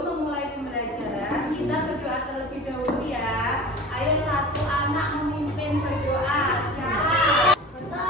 sebelum memulai pembelajaran, kita berdoa terlebih dahulu ya. Ayo satu anak memimpin berdoa. Siapa?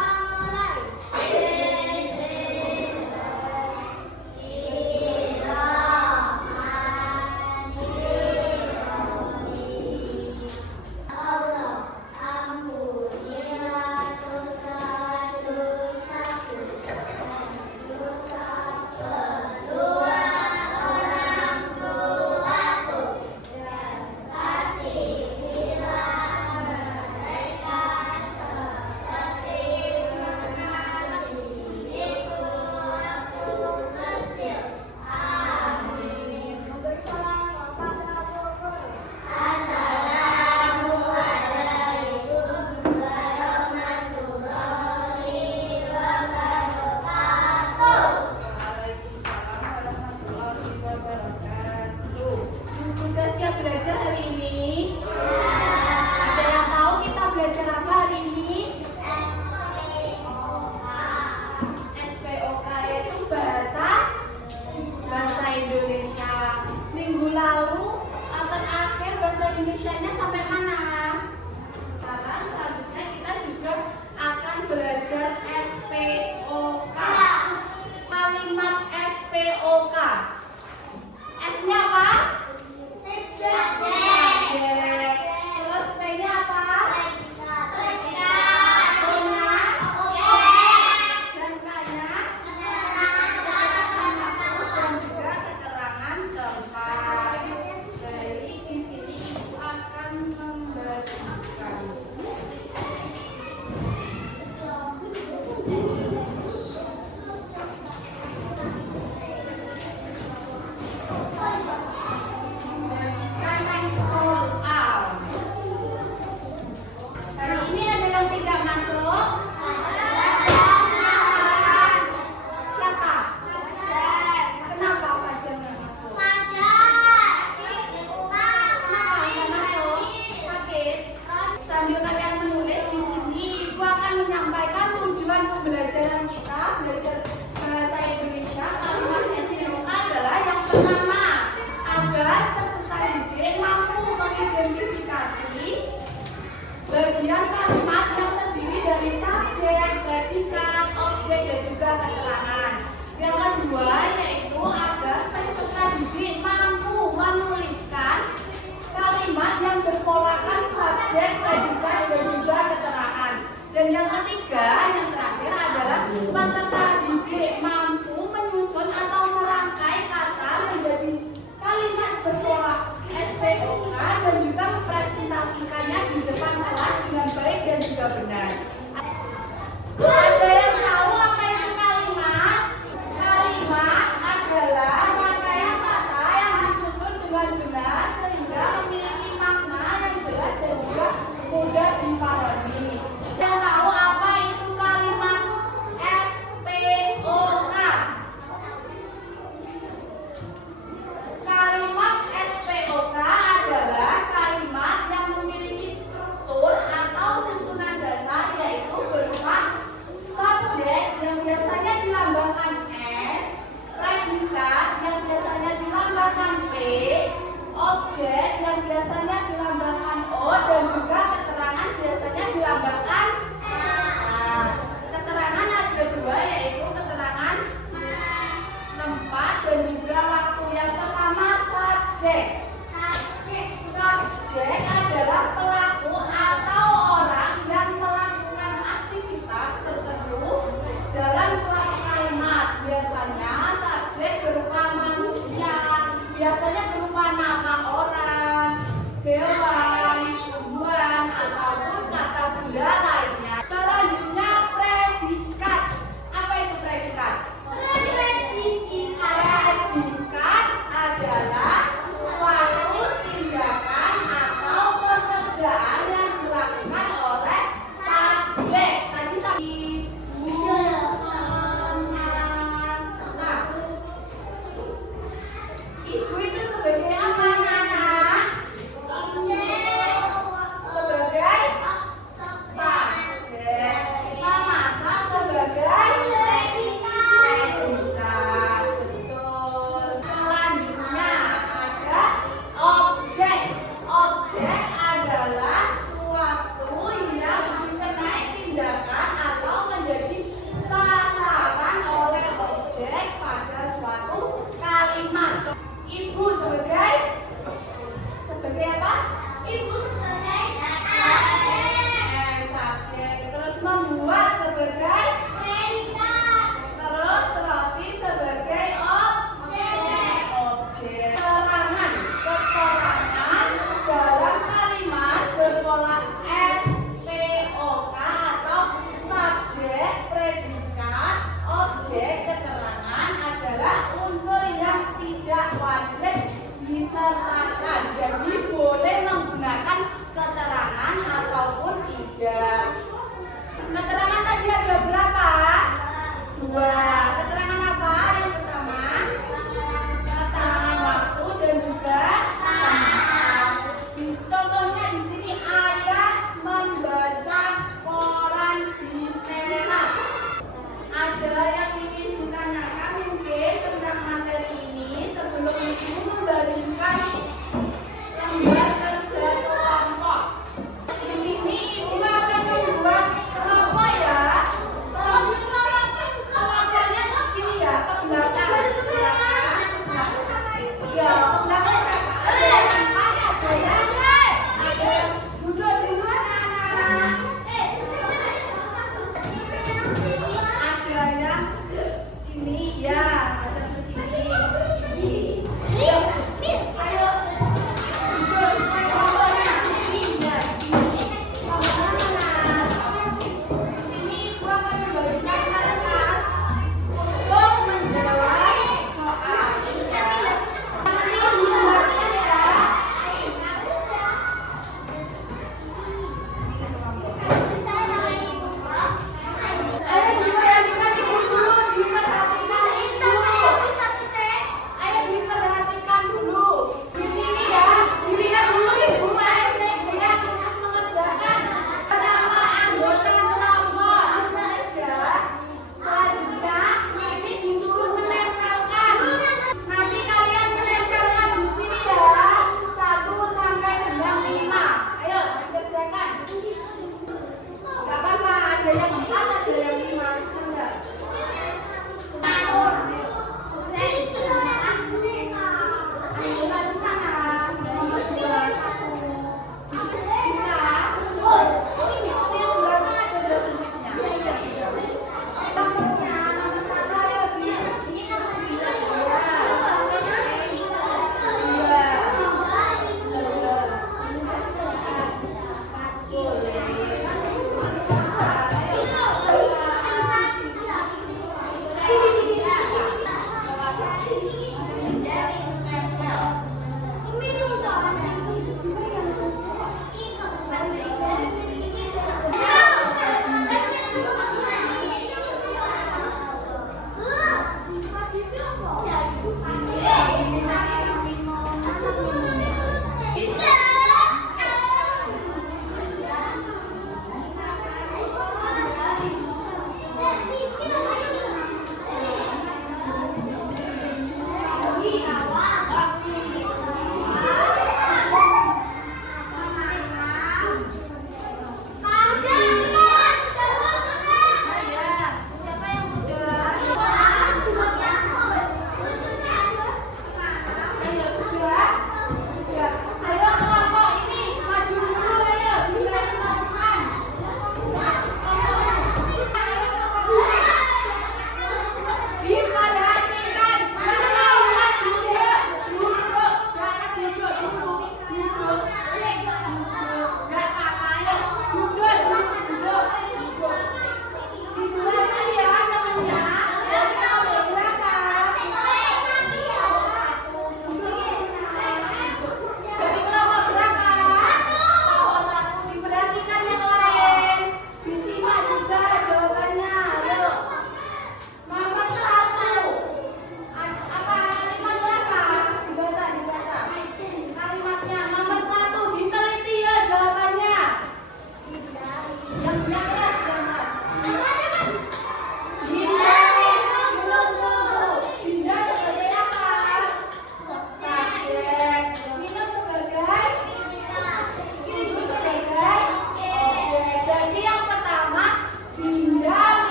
Sudah siap belajar hari ini? Ada yang tahu kita belajar apa hari ini? SPOK itu bahasa Indonesia. Minggu lalu terakhir bahasa Indonesianya sampai mana? Sekarang selanjutnya kita juga akan belajar SPOK. Kalimat SPOK. S-nya apa? Subjek. Terus P-nya apa? Predikat. O-nya? Objek. Dan K-nya? Dan juga keterangan tempat. Jadi di sini Ibu akan membagikan. Pembelajaran kita belajar bahasa Indonesia kalimat SPOK adalah yang pertama, agar peserta didik mampu mengidentifikasi bagian kalimat yang terdiri dari subjek, predikat, objek, dan juga keterangan. Yang kedua yaitu agar peserta didik mampu menuliskan kalimat yang berpolakan subjek, predikat, dan juga keterangan. Dan yang ketiga, yang terakhir adalah peserta didik mampu menyusun atau merangkai kata menjadi kalimat berpola SPOK dan juga mempresentasikannya di depan kelas dengan baik dan juga benar. Ada yang tahu apa itu kalimat? Kalimat adalah rangkaian kata yang disusun dengan benar sehingga memiliki makna yang jelas dan juga mudah dipahami. Yang tahu apa itu kalimat SPOK? Kalimat SPOK adalah kalimat yang memiliki struktur atau susunan dasar yaitu berupa subjek yang biasanya dilambangkan S, predikat yang biasanya dilambangkan P, objek yang biasanya dilambangkan O, dan juga keterangan biasanya dilambangkan A. Keterangan ada dua yaitu keterangan tempat dan juga waktu. Yang pertama subjek. Subjek adalah pelaku atau orang yang melakukan aktivitas tertentu dalam suatu kalimat. Biasanya subjek berupa manusia, biasanya berupa nama orang, hewan, tumbuhan, ataupun kata benda lainnya. Selanjutnya predikat. Apa itu predikat? Predikat adalah suatu tindakan atau pekerjaan Ibu